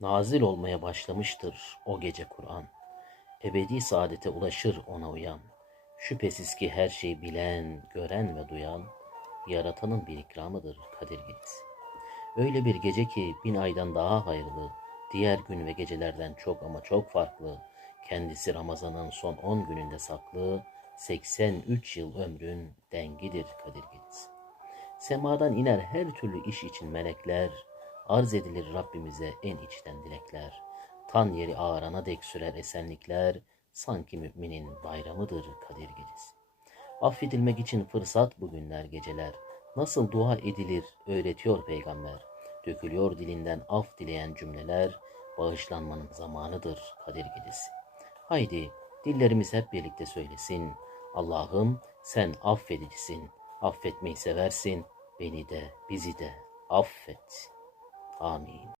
Nazil olmaya başlamıştır o gece Kur'an. Ebedi saadete ulaşır ona uyan. Şüphesiz ki her şeyi bilen, gören ve duyan, yaratanın bir ikramıdır Kadir Gecesi. Öyle bir gece ki bin aydan daha hayırlı, diğer gün ve gecelerden çok ama çok farklı, kendisi Ramazan'ın son 10 gününde saklı, 83 yıl ömrün dengidir Kadir Gecesi. Semadan iner her türlü iş için melekler, arz edilir Rabbimize en içten dilekler. Tan yeri ağarana dek sürer esenlikler, sanki müminin bayramıdır Kadir Gecesi. Affedilmek için fırsat bugünler geceler. Nasıl dua edilir öğretiyor peygamber. Dökülüyor dilinden af dileyen cümleler, bağışlanmanın zamanıdır Kadir Gecesi. Haydi dillerimiz hep birlikte söylesin. Allah'ım sen affedicisin, affetmeyi seversin, beni de bizi de affet. Amin.